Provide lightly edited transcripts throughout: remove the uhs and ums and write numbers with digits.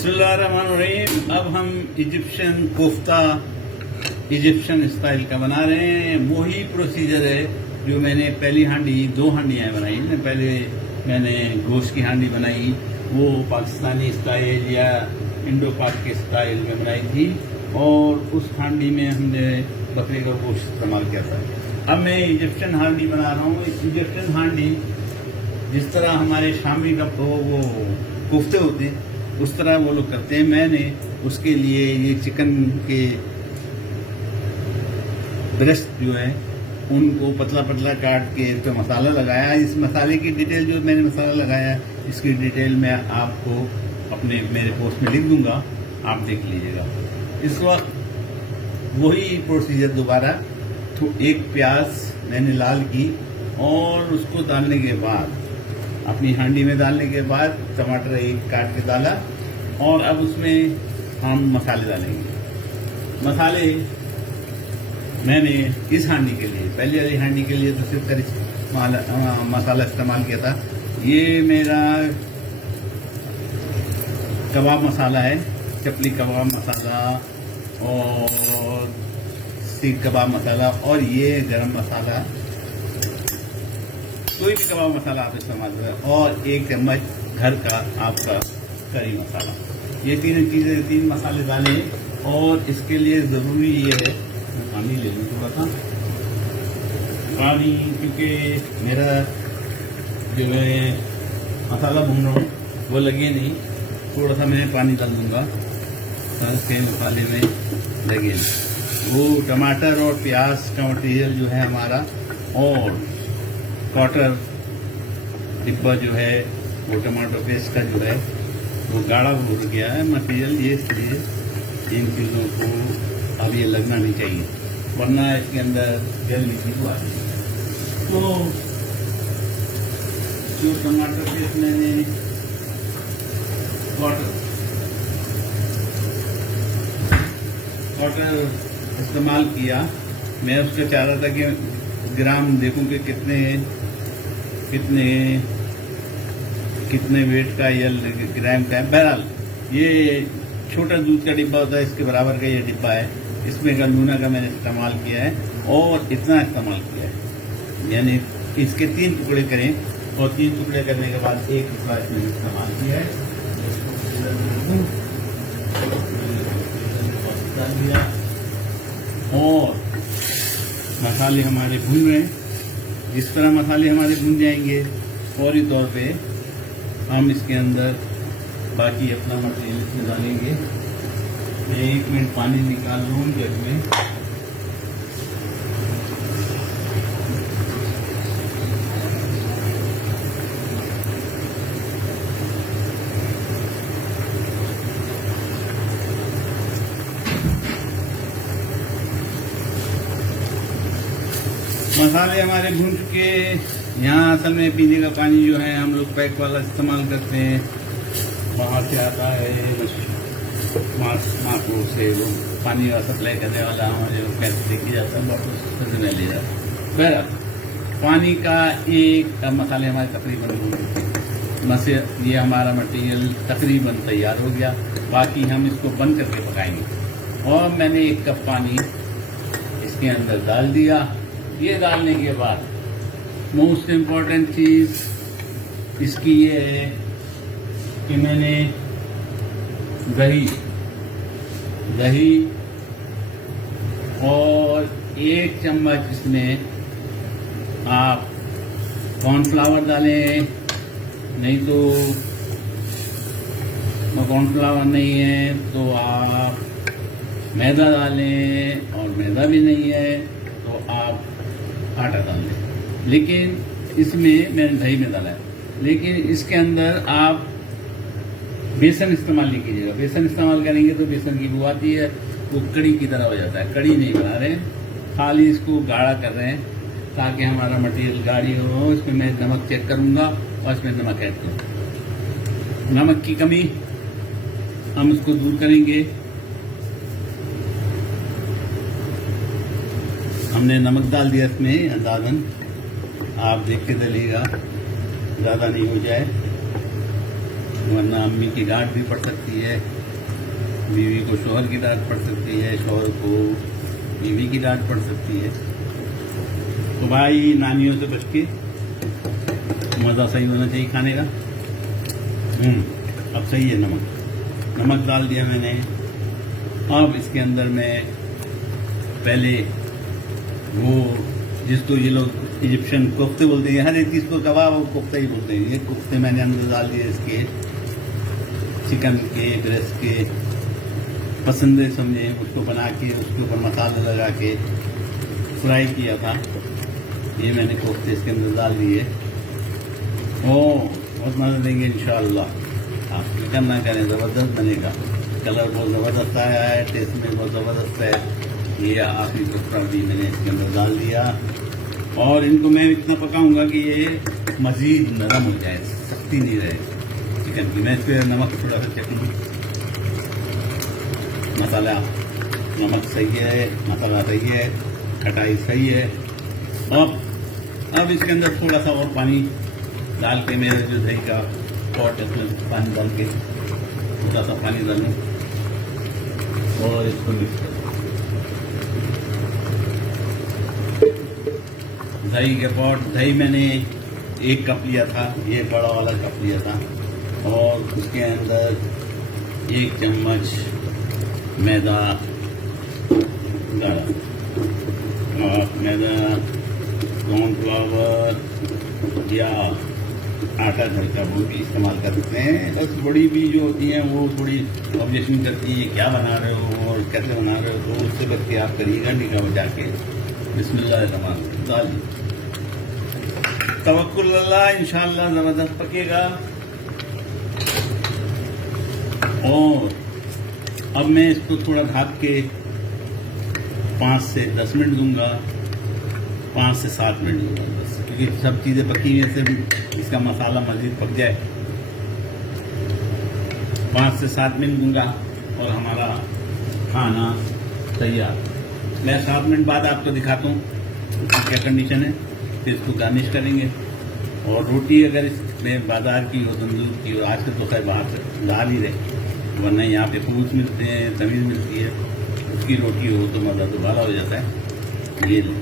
बिस्मिल्लाहिर्रहमानिर्रहीम। अब हम इजिप्शियन कोफ्ता इजिप्शियन स्टाइल का बना रहे हैं। वही प्रोसीजर है जो मैंने पहली हांडी 2 हांडियाँ बनाई ना। पहले मैंने गोश्त की हांडी बनाई, वो पाकिस्तानी स्टाइल या इंडो पाक के स्टाइल में बनाई थी, और उस हांडी में हमने बकरे का गोश्त इस्तेमाल किया था। अब मैं इजिप्शियन हांडी बना रहा हूँ। इजिप्शियन हांडी जिस तरह हमारे शामी का वो कोफ्ते होते हैं उस तरह वो लोग करते हैं। मैंने उसके लिए ये चिकन के ब्रेस्ट जो है उनको पतला पतला काट के इस पर मसाला लगाया। इस मसाले की डिटेल जो मैंने मसाला लगाया इसकी डिटेल मैं आपको अपने मेरे पोस्ट में लिख दूंगा, आप देख लीजिएगा। इस वक्त वही प्रोसीजर दोबारा, तो एक प्याज मैंने लाल की और उसको डालने के बाद अपनी हांडी में डालने के बाद टमाटर एक काट के डाला, और अब उसमें हम मसाले डालेंगे। मसाले मैंने इस हांडी के लिए, पहली वाली हांडी के लिए तो सिर्फ करी मसाला इस्तेमाल किया था। ये मेरा कबाब मसाला है, चपली कबाब मसाला और सीख कबाब मसाला, और ये गरम मसाला, कोई भी कबाब मसाला आप इस्तेमाल करें, और 1 चम्मच घर का आपका करी मसाला। ये तीन मसाले डालें, और इसके लिए ज़रूरी ये है, मैं पानी ले लूँ थोड़ा सा पानी, क्योंकि मेरा जो मैं मसाला भून रहा हूँ वो लगे नहीं। थोड़ा सा मैं पानी डाल दूँगा ताकि मसाले में लगे नहीं। वो टमाटर और प्याज का मटीरियल जो है हमारा, और क्वार्टर डिब्बा जो है वो टमाटो पेस्ट का जो है वो गाढ़ा हो गया है मटीरियल। ये इसलिए इन चीज़ों को अब ये लगना नहीं चाहिए, वरना इसके अंदर जलने की बात है। तो जो टमाटो पेस्ट मैंने क्वार्टर इस्तेमाल किया, मैं उसका चाह रहा था कि ग्राम देखूं कि कितने वेट का या ग्राम का है। बहरहाल ये छोटा दूध का डिब्बा होता है, इसके बराबर का ये डिब्बा है। इसमें गंदूना का मैंने इस्तेमाल किया है, और इतना इस्तेमाल किया है, यानी इसके 3 टुकड़े करें, और 3 टुकड़े करने के बाद 1 टुकड़ा इसमें इस्तेमाल किया है। और मसाले हमारे भून रहे हैं। जिस तरह मसाले हमारे भून जाएंगे, फौरी तौर पे हम इसके अंदर बाकी अपना मटेरियल इसमें डालेंगे। मैं 1 मिनट पानी निकाल लूँ जग में। मसाले हमारे भून चुके। यहाँ असल में पीने का पानी जो है हम लोग पैक वाला इस्तेमाल करते हैं, बाहर से आता है मार्को से, वो पानी का सप्लाई करने वाला हमारे पैसे देखी जाता है, बॉटल से ले जाता है। फिर पानी का एक मसाले हमारे तकरीबन ये हमारा मटेरियल तकरीबन तैयार हो गया। बाकी हम इसको बंद करके पकाएंगे। और मैंने 1 कप पानी इसके अंदर डाल दिया। ये डालने के बाद मोस्ट इम्पॉर्टेंट चीज़ इसकी ये है कि मैंने दही और 1 चम्मच इसमें आप कॉर्नफ्लावर डालें, नहीं तो कॉर्नफ्लावर नहीं है तो आप मैदा डालें, और मैदा भी नहीं है तो आप आटा डाल दें। लेकिन इसमें मैंने दही में डाला है, लेकिन इसके अंदर आप बेसन इस्तेमाल नहीं कीजिएगा। बेसन इस्तेमाल करेंगे तो बेसन की बू आती है, वो कड़ी की तरह हो जाता है। कड़ी नहीं बना रहे हैं, खाली इसको गाढ़ा कर रहे हैं ताकि हमारा मटेरियल गाढ़ी हो। इसमें मैं नमक चेक करूँगा और इसमें नमक ऐड करूँगा। नमक की कमी हम उसको दूर करेंगे। हमने नमक डाल दिया इसमें अंदाजन, आप देख के डालिएगा ज़्यादा नहीं हो जाए। वरना अम्मी की डांट भी पड़ सकती है, बीवी को शौहर की डांट पड़ सकती है, शौहर को बीवी की डांट पड़ सकती है। तो भाई नानियों से बच के, मज़ा सही होना चाहिए खाने का। अब सही है। नमक डाल दिया मैंने। अब इसके अंदर मैं पहले वो जिसको ये लोग इजिप्शियन कोफ्ते बोलते हैं, हर एक चीज़ को कबाब और कोफ्ता ही बोलते हैं, ये कोफ्ते मैंने अंदर डाल दिए इसके, चिकन के ब्रेस्ट के, पसंद है समझे, उसको बना के उसके ऊपर मसाला लगा के फ्राई किया था। ये मैंने कोफ्ते इसके अंदर डाल दिए। बहुत मज़ा देंगे इंशाअल्लाह। आप फिक्र ना करें, ज़बरदस्त बनेगा। कलर बहुत ज़बरदस्त आया है, टेस्ट में बहुत ज़बरदस्त है। ये आखिरी टुकड़ा भी मैंने इसके अंदर डाल दिया और इनको मैं इतना पकाऊंगा कि ये मज़ीद नरम हो जाए, सख्ती नहीं रहे चिकन की। मैं इस पर नमक थोड़ा सा चेक लूँ। मसाला नमक सही है, मसाला सही है, खटाई सही है। अब इसके अंदर थोड़ा सा और पानी डाल के, मेरा जो दही का पॉट है उसमें पानी डाल के थोड़ा सा पानी डालूँ और इसको मिक्स कर। दही के पॉट, दही मैंने 1 कप लिया था, ये बड़ा वाला कप लिया था और उसके अंदर 1 चम्मच मैदा डाला और मैदा, कॉर्नफ्लावर या आटा घर का वो भी इस्तेमाल कर सकते हैं। बस बड़ी भी जो होती हैं वो थोड़ी ऑब्जेक्शन करती है, क्या बना रहे हो और कैसे बना रहे हो, तो उससे बच के आप करिएगा निगाह बचा के। बिस्मिल्लाह डाल, तवक्कुल अल्लाह, इंशाअल्लाह ज़बरदस्त पकेगा। और अब मैं इसको थोड़ा ढक के 5 से 10 मिनट दूंगा, 5 से 7 मिनट दूंगा बस, क्योंकि सब चीज़ें पकी हुई से इसका मसाला मज़ीद पक जाए। 5 से 7 मिनट दूंगा और हमारा खाना तैयार। मैं 7 मिनट बाद आपको दिखाता हूँ क्या कंडीशन है, फिर इसको गार्निश करेंगे। और रोटी अगर इसमें बाजार की हो, तंदूर की हो, आजकल तो खैर बाहर से डाल ही रहे, वरना यहाँ पे फूल्स मिलते हैं, तमीज़ मिलती है, उसकी रोटी हो तो मज़ा दोबारा हो जाता है। ये लो,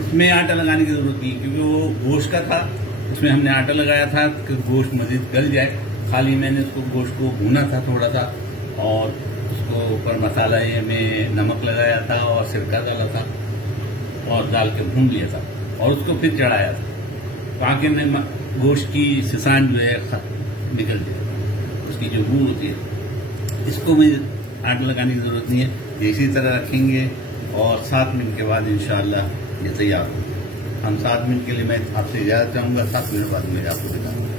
इसमें आटा लगाने की ज़रूरत नहीं, क्योंकि वो गोश्त का था, उसमें हमने आटा लगाया था कि गोश्त मज़ीद गल जाए। खाली मैंने उसको गोश्त को भूना था थोड़ा सा और उसको ऊपर मसाला में नमक लगाया था और सिरका डाला था और डाल के भून लिया था और उसको फिर चढ़ाया था, ताकि में गोश्त की सिसान जो है निकल जाए, उसकी जो बू होती है। इसको में आटा लगाने की ज़रूरत नहीं है, इसी तरह रखेंगे और 7 मिनट के बाद इंशाअल्लाह ये तैयार हो। हम 7 मिनट के लिए मैं आपसे इजाज़त चाहूँगा, 7 मिनट बाद मैं आपको दिखाऊँगा।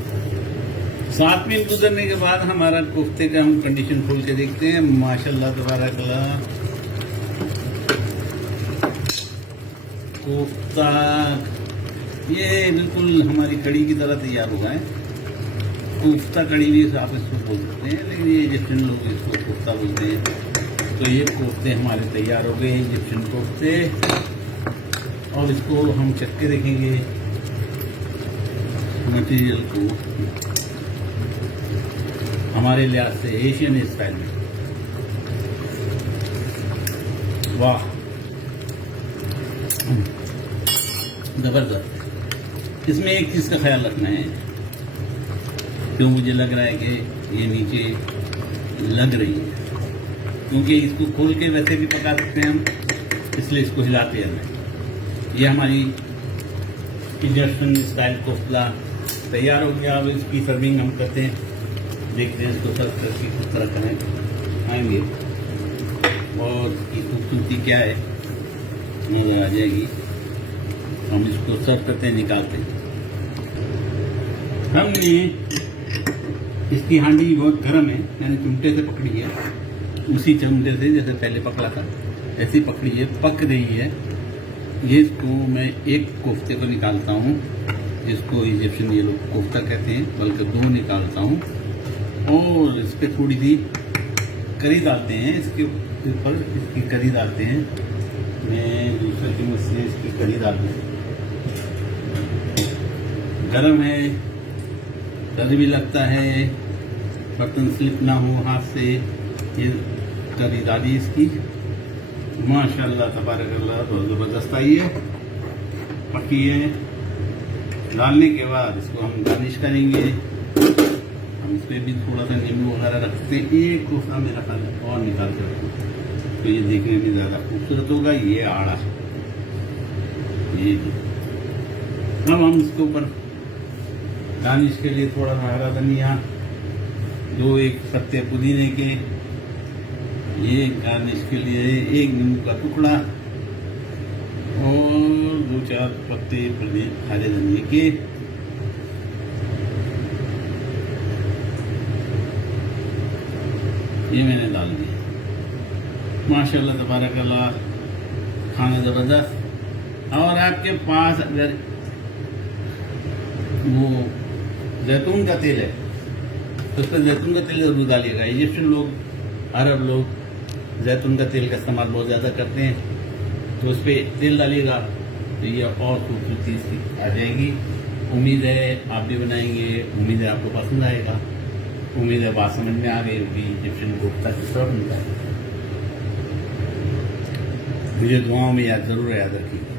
7 मिनट गुजरने के बाद हमारा कोफ्ते का हम कंडीशन खोल के देखते हैं। माशाल्लाह तबारकल्लाह, कोफ्ता ये बिल्कुल हमारी कड़ी की तरह तैयार हुआ है। कोफ्ता कड़ी भी आप इसको बोल सकते हैं, लेकिन ये इजिप्शियन लोग इसको कोफ्ता बोलते हैं। तो ये कोफ्ते हमारे तैयार हो गए, इजिप्शियन कोफ्ते। और इसको हम चख के देखेंगे मटेरियल को हमारे लिहाज से एशियन स्टाइल में। वाह, जबरदस्त। इसमें एक चीज़ का ख्याल रखना है, क्यों मुझे लग रहा है कि ये नीचे लग रही है, क्योंकि इसको खोल के वैसे भी पका सकते हैं हम, इसलिए इसको हिलाते हैं। ये हमारी इजिप्शियन स्टाइल कोफ्ता तैयार हो गया। अब इसकी सर्विंग हम करते हैं, देखते हैं इसको सर्व करके किस तरह करें आएंगे और इसकी खूबसूरती क्या है नजर आ जाएगी। हम इसको सर्व करते हैं, निकालते हैं। हमने इसकी हांडी बहुत गर्म है, मैंने चिमटे से पकड़ी है, उसी चिमटे से जैसे पहले पकड़ा था ऐसी पकड़ी है, पक रही है। ये इसको मैं एक कोफ्ते को निकालता हूँ, जिसको इजिप्शियन ये लोग कोफ्ता कहते हैं, बल्कि 2 निकालता हूँ और इस पर थोड़ी सी करी डालते हैं, इसके ऊपर इसकी करी डालते हैं। मैं दूसरे चम्मच से इसकी करी डालते हैं। गरम है, डर भी लगता है, बर्तन स्लिप ना हो हाथ से। ये करी दादी इसकी माशाल्लाह तबारकल्लाह बहुत ज़बरदस्त आई है, पकी है। डालने के बाद इसको हम गार्निश करेंगे। हम इसमें भी थोड़ा सा नींबू वगैरह रखते हैं, एक कोसा मेरा ख्याल है और निकाल कर रखो, तो ये देखने में ज़्यादा खूबसूरत होगा। ये आड़ा ये अब हम इसके ऊपर गार्निश के लिए थोड़ा सा हरा धनिया, 2-1 पत्ते पुदीने के, ये गार्निश के लिए 1 नींबू का टुकड़ा और 2-4 पत्ते हरे धनिया के। ये मैंने डाल दिया। माशाल्लाह तबारकल्लाह, खाना ज़बरदस्त। और आपके पास अगर वो जैतून का तेल है तो उस पर जैतून का तेल जरूर डालिएगा। इजिप्शियन लोग, अरब लोग जैतून का तेल का इस्तेमाल बहुत ज़्यादा करते हैं, तो उस पर तेल डालिएगा तो ये और खूबसूरती इसकी आ जाएगी। उम्मीद है आप भी बनाएंगे, उम्मीद है आपको पसंद आएगा, उम्मीद है बात समझ में आ गई होगी। इजिप्शियन कोफ्ता किस तरह बनता है, मुझे दुआओं में याद ज़रूर याद रखिए।